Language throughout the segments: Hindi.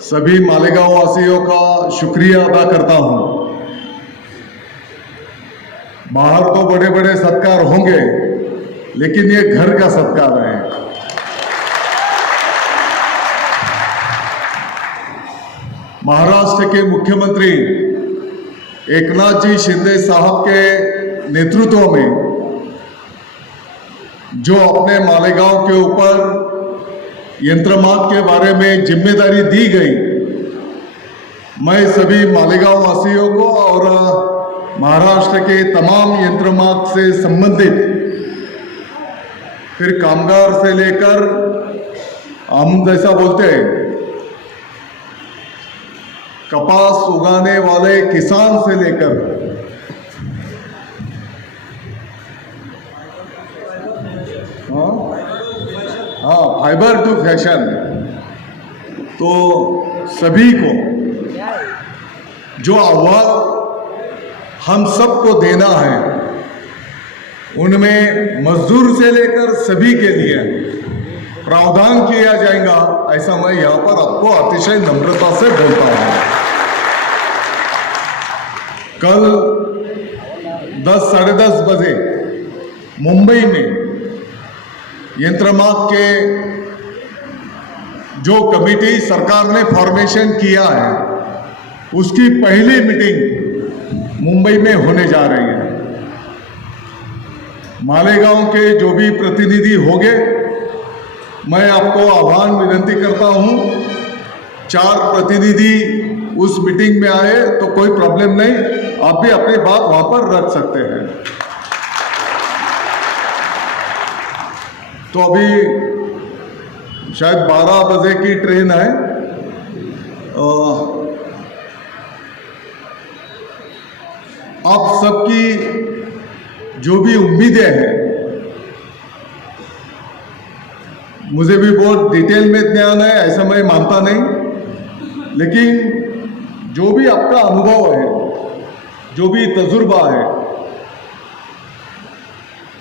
सभी मालेगांव वासियों का शुक्रिया अदा करता हूं। बाहर तो बड़े बड़े सत्कार होंगे, लेकिन ये घर का सत्कार है। महाराष्ट्र के मुख्यमंत्री एकनाथ जी शिंदे साहब के नेतृत्व में जो अपने मालेगांव के ऊपर यंत्रमाग के बारे में जिम्मेदारी दी गई, मैं सभी मालेगांव वासियों को और महाराष्ट्र के तमाम यंत्रमाग से संबंधित, फिर कामगार से लेकर हम जैसा बोलते हैं कपास उगाने वाले किसान से लेकर फाइबर टू फैशन, तो सभी को जो आह्वान हम सबको देना है, उनमें मजदूर से लेकर सभी के लिए प्रावधान किया जाएगा, ऐसा मैं यहाँ पर आपको अतिशय नम्रता से बोलता हूँ। कल 10 साढ़े 10 बजे मुंबई में यंत्रमाग के जो कमेटी सरकार ने फॉर्मेशन किया है, उसकी पहली मीटिंग मुंबई में होने जा रही है। मालेगांव के जो भी प्रतिनिधि होंगे, मैं आपको आह्वान विनती करता हूं, 4 प्रतिनिधि उस मीटिंग में आए तो कोई प्रॉब्लम नहीं, आप भी अपनी बात वहां पर रख सकते हैं। तो अभी शायद 12 बजे की ट्रेन है। आप सबकी जो भी उम्मीदें हैं, मुझे भी बहुत डिटेल में ज्ञान है ऐसा मैं मानता नहीं, लेकिन जो भी आपका अनुभव है, जो भी तजुर्बा है,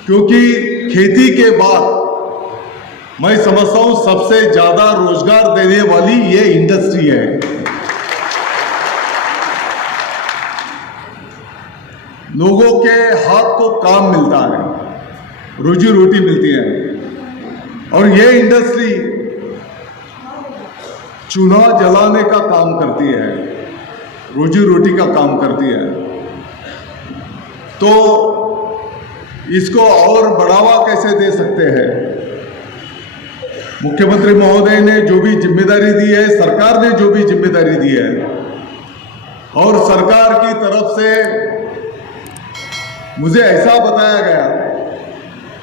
क्योंकि खेती के बाद मैं समझता हूं सबसे ज्यादा रोजगार देने वाली ये इंडस्ट्री है। लोगों के हाथ को काम मिलता है, रोजी रोटी मिलती है, और ये इंडस्ट्री चूल्हा जलाने का काम करती है, रोजी रोटी का काम करती है। तो इसको और बढ़ावा कैसे दे सकते हैं? मुख्यमंत्री महोदय ने जो भी जिम्मेदारी दी है, सरकार ने जो भी जिम्मेदारी दी है, और सरकार की तरफ से मुझे ऐसा बताया गया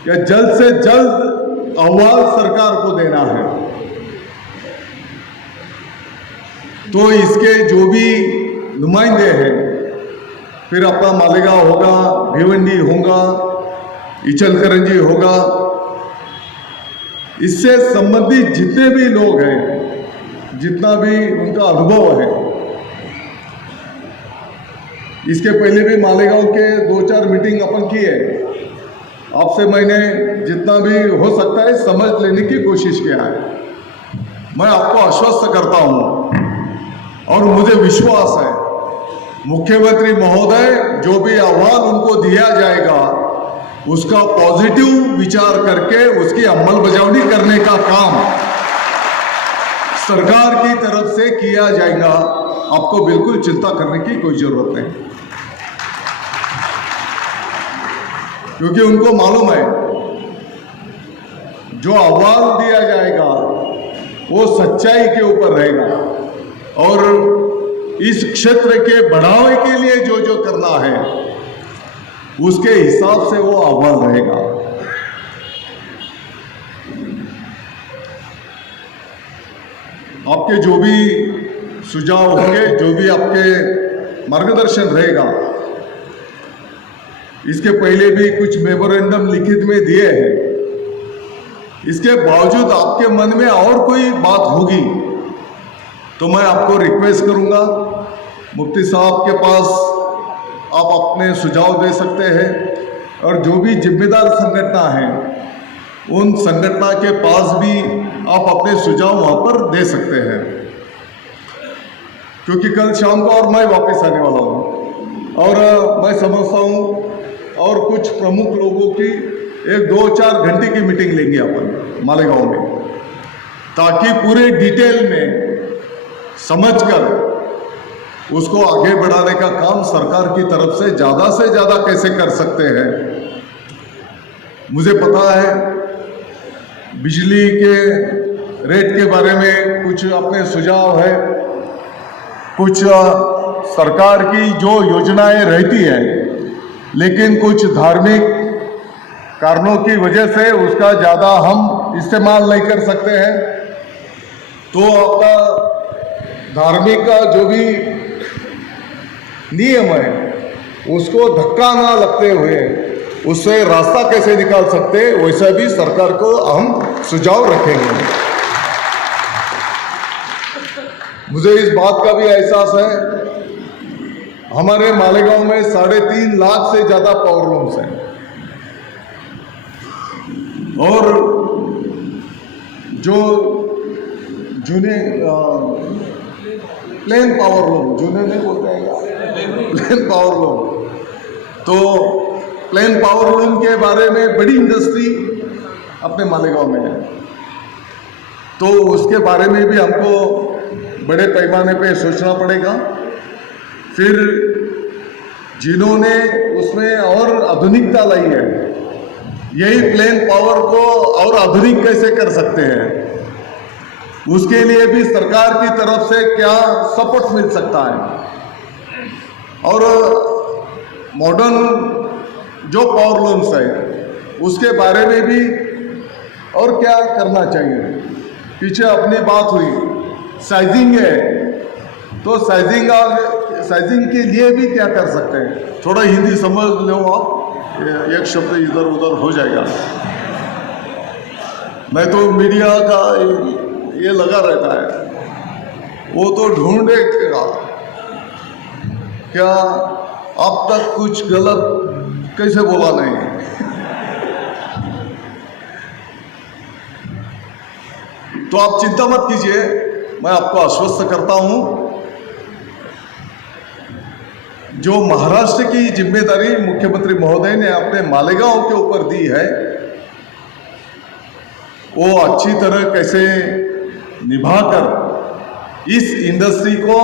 कि जल्द से जल्द अहवाल सरकार को देना है। तो इसके जो भी नुमाइंदे हैं, फिर अपना मालेगांव होगा, भिवंडी होगा, इचलकरंजी होगा, इससे संबंधित जितने भी लोग हैं, जितना भी उनका अनुभव है, इसके पहले भी मालेगांव के 2-4 मीटिंग अपन की है। आपसे मैंने जितना भी हो सकता है समझ लेने की कोशिश किया है। मैं आपको आश्वस्त करता हूं और मुझे विश्वास है मुख्यमंत्री महोदय जो भी आह्वान उनको दिया जाएगा, उसका पॉजिटिव विचार करके उसकी अमलबजावनी करने का काम सरकार की तरफ से किया जाएगा। आपको बिल्कुल चिंता करने की कोई जरूरत नहीं, क्योंकि उनको मालूम है जो आह्वान दिया जाएगा वो सच्चाई के ऊपर रहेगा, और इस क्षेत्र के बढ़ावे के लिए जो जो करना है उसके हिसाब से वो आह्वान रहेगा। आपके जो भी सुझाव होंगे, जो भी आपके मार्गदर्शन रहेगा, इसके पहले भी कुछ मेमोरेंडम लिखित में दिए हैं। इसके बावजूद आपके मन में और कोई बात होगी तो मैं आपको रिक्वेस्ट करूंगा, मुफ्ती साहब के पास आप अपने सुझाव दे सकते हैं, और जो भी जिम्मेदार संगठन है उन संगठन के पास भी आप अपने सुझाव वहां पर दे सकते हैं, क्योंकि कल शाम को और मैं वापस आने वाला हूं और मैं समझता हूं और कुछ प्रमुख लोगों की 1-2-4 घंटे की मीटिंग लेंगे अपन मालेगांव में, ताकि पूरे डिटेल में समझकर उसको आगे बढ़ाने का काम सरकार की तरफ से ज़्यादा कैसे कर सकते हैं। मुझे पता है बिजली के रेट के बारे में कुछ अपने सुझाव है, कुछ सरकार की जो योजनाएं रहती है, लेकिन कुछ धार्मिक कारणों की वजह से उसका ज़्यादा हम इस्तेमाल नहीं कर सकते हैं, तो अपना धार्मिक का जो भी नियम है उसको धक्का ना लगते हुए उससे रास्ता कैसे निकाल सकते हैं, वैसा भी सरकार को हम सुझाव रखेंगे। मुझे इस बात का भी एहसास है, हमारे मालेगांव में 3.5 लाख से ज़्यादा पावर लूम्स हैं और जो जूने प्लेन पावर लूम, जूने नहीं बोलते हैं, प्लेन पावर लूम, तो प्लेन पावर लूम के बारे में बड़ी इंडस्ट्री अपने मालेगांव में है, तो उसके बारे में भी हमको बड़े पैमाने पे सोचना पड़ेगा। फिर जिन्होंने उसमें और आधुनिकता लाई है, यही प्लेन पावर को और आधुनिक कैसे कर सकते हैं, उसके लिए भी सरकार की तरफ से क्या सपोर्ट मिल सकता है, और मॉडर्न जो पावर लूम्स है उसके बारे में भी और क्या करना चाहिए। पीछे अपनी बात हुई साइजिंग है, तो साइजिंग के लिए भी क्या कर सकते हैं, थोड़ा हिंदी समझ लो आप, एक शब्द इधर उधर हो जाएगा। मैं तो मीडिया का ये लगा रहता है, वो तो ढूंढेगा क्या अब तक कुछ गलत कैसे बोला नहीं। तो आप चिंता मत कीजिए, मैं आपको आश्वस्त करता हूं, जो महाराष्ट्र की जिम्मेदारी मुख्यमंत्री महोदय ने अपने मालेगांव के ऊपर दी है, वो अच्छी तरह कैसे निभाकर इस इंडस्ट्री को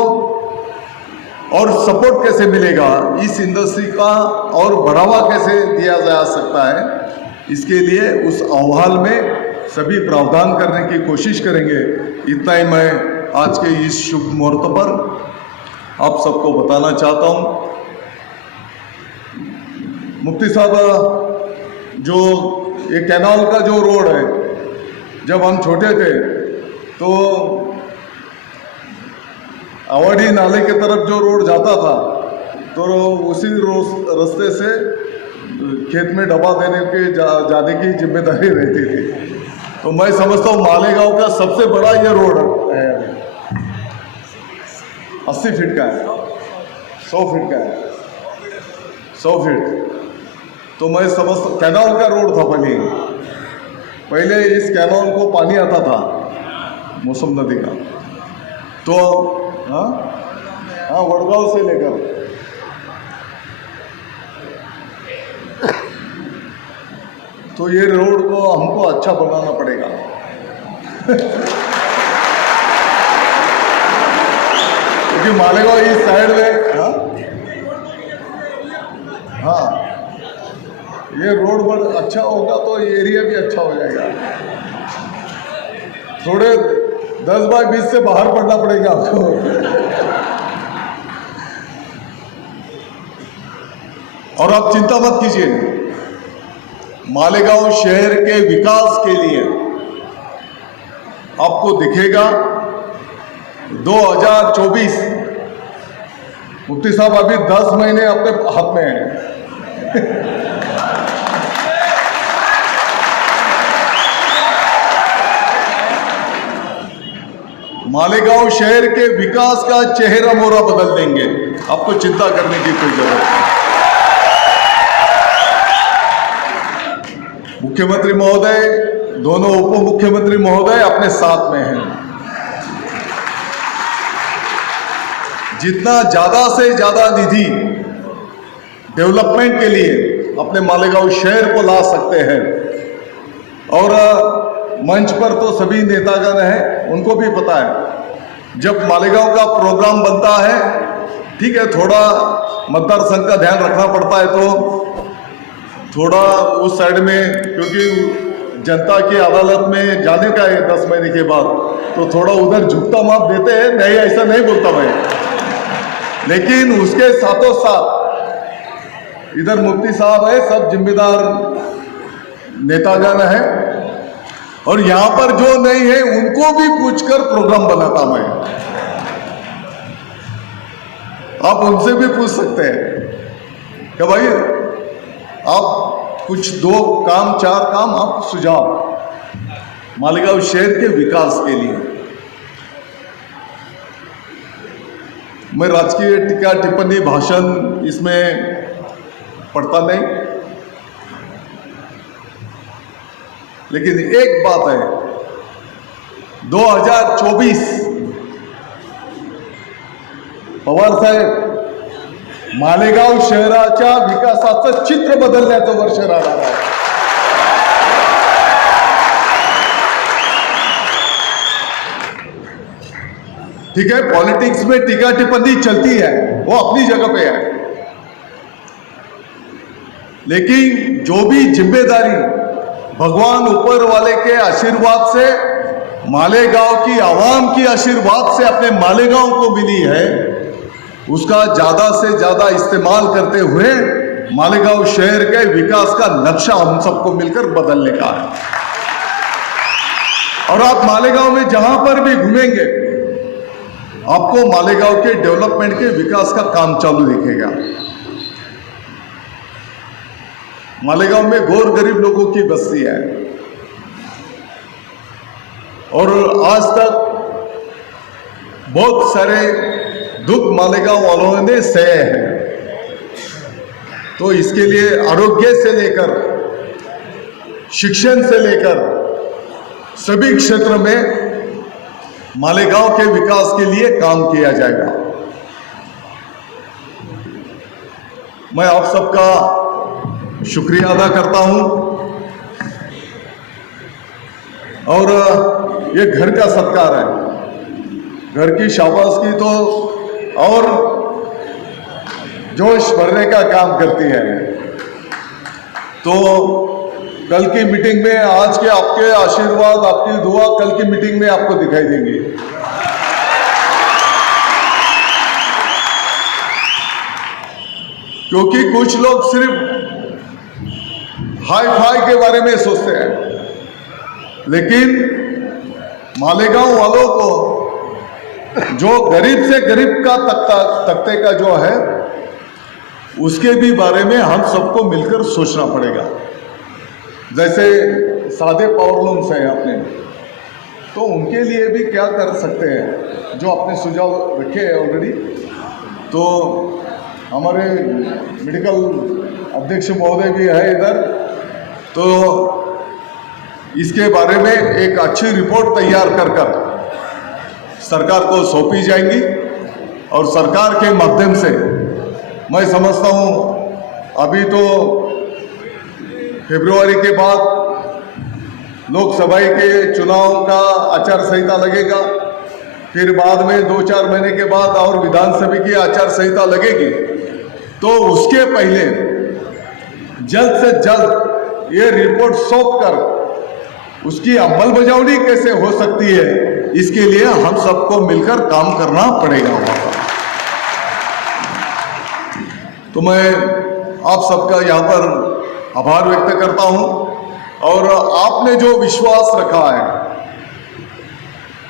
और सपोर्ट कैसे मिलेगा, इस इंडस्ट्री का और बढ़ावा कैसे दिया जा सकता है, इसके लिए उस अहवाल में सभी प्रावधान करने की कोशिश करेंगे। इतना ही मैं आज के इस शुभ मुहूर्त पर आप सबको बताना चाहता हूँ। मुफ्ती साहब, जो ये कैनाल का जो रोड है, जब हम छोटे थे तो आवाड़ी नाले की तरफ जो रोड जाता था, तो उसी रास्ते से खेत में दबा देने के जाने की जिम्मेदारी रहती थी। तो मैं समझता हूँ मालेगांव का सबसे बड़ा ये रोड है, 80 फीट का है, 100 फीट का है, 100 फीट। तो मैं समझता कैनाल का रोड था पहले इस कैनाल को पानी आता था मौसम नदी का, तो हाँ वडगांव से लेकर तो ये रोड को हमको अच्छा बनाना पड़ेगा। क्योंकि मालेगांव इस साइड में हाँ ये रोड बड़ा अच्छा होगा तो एरिया भी अच्छा हो जाएगा। थोड़े 10 बाय 20 से बाहर पड़ना पड़ेगा आपको। और आप चिंता मत कीजिए, मालेगांव शहर के विकास के लिए आपको दिखेगा 2024। मुफ्ती साहब अभी 10 महीने अपने हाथ में हैं। मालेगांव शहर के विकास का चेहरा मोहरा बदल देंगे, आपको चिंता करने की कोई जरूरत नहीं। मुख्यमंत्री महोदय दोनों उप मुख्यमंत्री महोदय अपने साथ में हैं। जितना ज़्यादा से ज़्यादा निधि डेवलपमेंट के लिए अपने मालेगांव शहर को ला सकते हैं, और मंच पर तो सभी नेतागण हैं, उनको भी पता है जब मालेगांव का प्रोग्राम बनता है, ठीक है, थोड़ा मतदार संघ का ध्यान रखना पड़ता है, तो थोड़ा उस साइड में, क्योंकि जनता की अदालत में जाने का है 10 महीने के बाद, तो थोड़ा उधर झुकता माप देते हैं, नहीं ऐसा नहीं बोलता मैं, लेकिन उसके साथों साथ इधर मुफ्ती साहब है, सब जिम्मेदार नेतागण है, और यहां पर जो नहीं है उनको भी पूछकर प्रोग्राम बनाता मैं। आप उनसे भी पूछ सकते हैं कि भाई आप कुछ 2 काम 4 काम आप सुझाव मालेगांव शहर के विकास के लिए। मैं राजकीय टीका टिप्पणी भाषण इसमें पढ़ता नहीं, लेकिन एक बात है, 2024 पवार साहेब मालेगाव शहराच्या विकासाचं चित्र बदलण्याचं वर्ष राहणार आहे। ठीक है, पॉलिटिक्स में टीका टिप्पणी चलती है, वो अपनी जगह पे है, लेकिन जो भी जिम्मेदारी भगवान ऊपर वाले के आशीर्वाद से, मालेगांव की आवाम की आशीर्वाद से अपने मालेगांव को मिली है, उसका ज्यादा से ज्यादा इस्तेमाल करते हुए मालेगांव शहर के विकास का नक्शा हम सबको मिलकर बदलने का है। और आप मालेगांव में जहां पर भी घूमेंगे आपको मालेगांव के डेवलपमेंट के विकास का काम चालू दिखेगा। मालेगांव में गौर गरीब लोगों की बस्ती है, और आज तक बहुत सारे दुख मालेगांव वालों ने सहे हैं। तो इसके लिए आरोग्य से लेकर शिक्षण से लेकर सभी क्षेत्र में मालेगांव के विकास के लिए काम किया जाएगा। मैं आप सबका शुक्रिया अदा करता हूं, और ये घर का सत्कार है, घर की शाबाशी तो और जोश भरने का काम करती है। तो कल की मीटिंग में, आज के आपके आशीर्वाद, आपकी दुआ कल की मीटिंग में आपको दिखाई देंगी। क्योंकि कुछ लोग सिर्फ हाई फाई के बारे में सोचते हैं, लेकिन मालेगांव वालों को जो गरीब से गरीब का तख्ते का जो है उसके भी बारे में हम सबको मिलकर सोचना पड़ेगा। जैसे सादे पावर लूम्स हैं अपने, तो उनके लिए भी क्या कर सकते हैं, जो अपने सुझाव रखे हैं ऑलरेडी। तो हमारे मेडिकल अध्यक्ष महोदय भी है इधर, तो इसके बारे में एक अच्छी रिपोर्ट तैयार कर सरकार को सौंपी जाएंगी, और सरकार के माध्यम से मैं समझता हूँ अभी तो फरवरी के बाद लोकसभा के चुनाव का आचार संहिता लगेगा, फिर बाद में 2-4 महीने के बाद और विधानसभा की आचार संहिता लगेगी। तो उसके पहले जल्द से जल्द ये रिपोर्ट सौंप कर उसकी अमलबजावनी कैसे हो सकती है, इसके लिए हम सबको मिलकर काम करना पड़ेगा। तो मैं आप सबका यहाँ पर आभार व्यक्त करता हूँ, और आपने जो विश्वास रखा है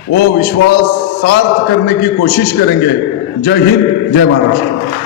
वो विश्वास सार्थ करने की कोशिश करेंगे। जय हिंद, जय महाराष्ट्र।